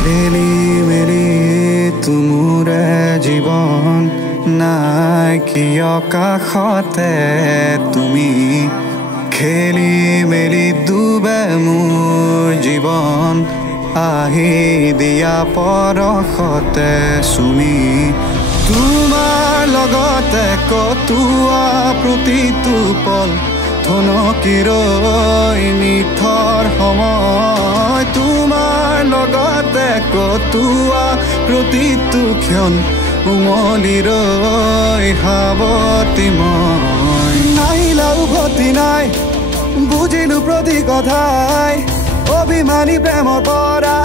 খেলি মেলি তুমুৰে জীৱন নাই কিয় কাষতে তুমি খেলি মেলি ডুবে মোৰ জীৱন আহি দিয়া পৰশতে চুমি তোমাৰ লগতে কটোৱা প্ৰতিটো পল থনকিৰৈ নিথৰ সময় তোমাৰ লগতে কটোৱা প্ৰতিটো ক্ষণ উমলিৰৈ সাৱতি মই নাহিলা উভতি নাই বুজিলো প্ৰতি কথাই অভিমানী প্ৰেমৰ পৰা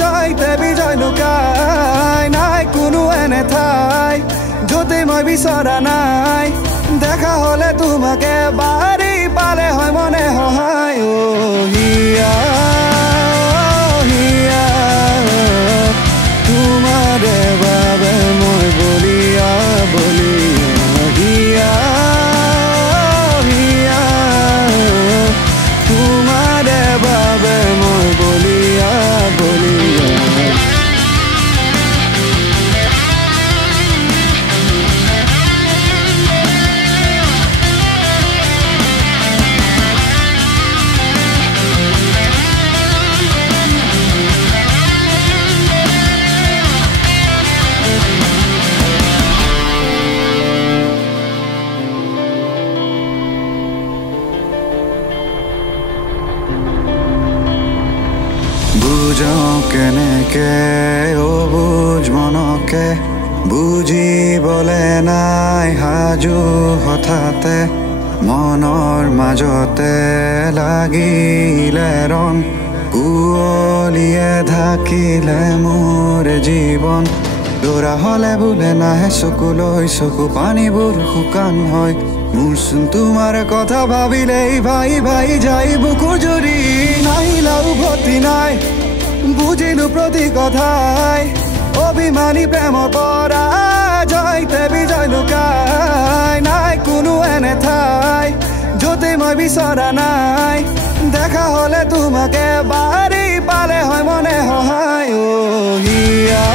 জয়তে বিজয় লুকাই নাই কোনো এনে ঠাই য'তে মই বিচৰা নাই দেখা হলে তোমাকে বাৰী পালে হয় মনে সহায় হিয়া তোমাৰে বাবে মই বলিয়া বলিয়া হিয়া তোমাৰে বাবে মই বলিয়া বলিয়া বুঝাও কেনেকে অবুজ মনকে বুজিবলে নাই সাজু হঠাতে মনৰ মাজতে লাগিলে ৰং কুঁৱলীয়ে ঢাকিলে মোৰ জীৱন দৌৰা হলে বোলে নাহে চকুলৈ চকু পানীবোৰ শুকান হয় মোৰচোন তোমাৰ কথা ভাবিলেই ভাই ভাই যাই বুকুৰ জুৰি নাহিলা উভতি নাই বুজিলো প্ৰতি কথাই অভিমানী প্ৰেমৰ পৰা জয়তে বিজয় লুকাই নাই কোনো এনে ঠাই য'তে মই বিচৰা নাই দেখা হলে তোমাকে বাৰী পালে হয় মনে সহায় হিয়া